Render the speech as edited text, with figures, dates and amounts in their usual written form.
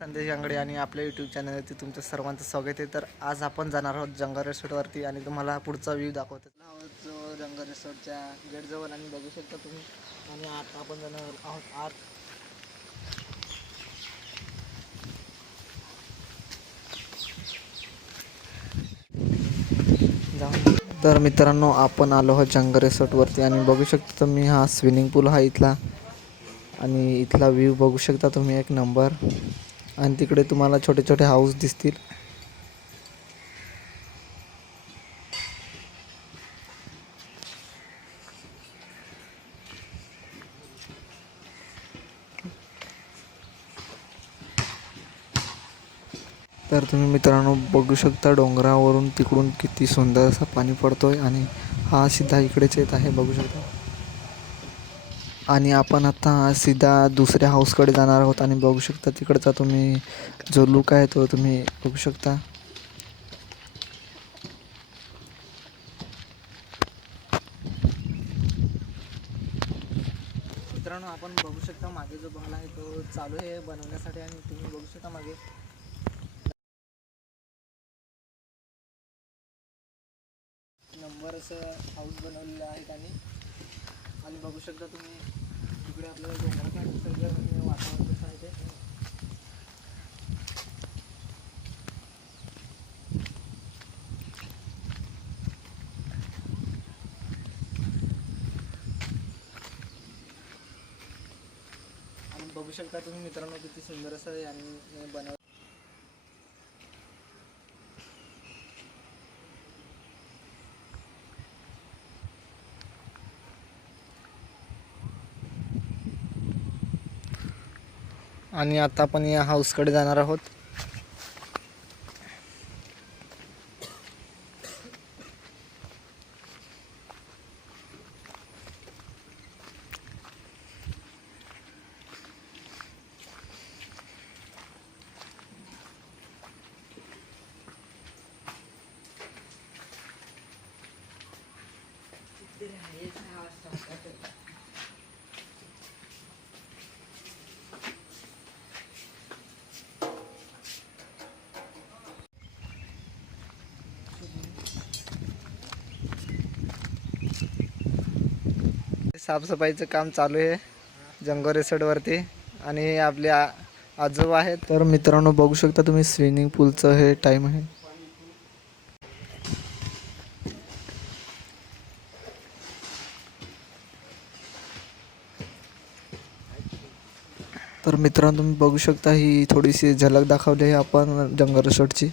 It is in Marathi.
संदेश अंगडे आणि आपल्या यूट्यूब चॅनलवरती तुमचं सर्वांचं स्वागत आहे. तर आज आपण जाणार आहोत जंगल रिसॉर्टवरती आणि तुम्हाला पुढचा व्ह्यू दाखवतो. आहोत जो जंगल रिसॉर्टच्या गेटजवळ आणि बघू शकता तुम्ही. आणि आता आपण जाणार आहोत आत. तर मित्रांनो, आपण आलो आहोत जंगल रिसॉर्टवरती आणि बघू शकता तुम्ही हा स्विमिंग पूल हा इथला. आणि इथला व्ह्यू बघू शकता तुम्ही, एक नंबर. आणि तिकडे तुम्हाला छोटे छोटे हाऊस दिसतील. तर तुम्ही मित्रांनो बघू शकता, डोंगरावरून तिकडून किती सुंदर असं पाणी पडतोय आणि हा सीधा इकडेच येत आहे, बघू शकता. आणि आपण आता सीधा दुसऱ्या हाऊसकडे जाणार आहोत आणि बघू शकता तिकडचा तुम्ही जो लुक आहे तो तुम्ही बघू शकता. मित्रांनो, आपण बघू शकता मागे जो बंगला आहे तो चालू आहे बनवण्यासाठी आणि तुम्ही बघू शकता मागे नंबर असं हाऊस बनवलेलं आहेत. आणि बघू शकता तुम्ही तिकडे आपल्याला डोंगराचं सगळं वातावरण कसं आहे ते. आणि बघू शकता तुम्ही मित्रांनो किती सुंदर असं यांनी बनवलं. आणि आता आपण या हाऊसकडे जाणार आहोत. साफसफाईचं काम चालू आहे जंगल रिसॉर्टवरती आणि हे आपले आजोबा आहेत. तर मित्रांनो बघू शकता तुम्ही स्विमिंग पूलचं हे टाईम आहे. तर मित्रांनो तुम्ही बघू शकता ही थोडीशी झलक दाखवली आहे आपण जंगल रिसॉर्टची.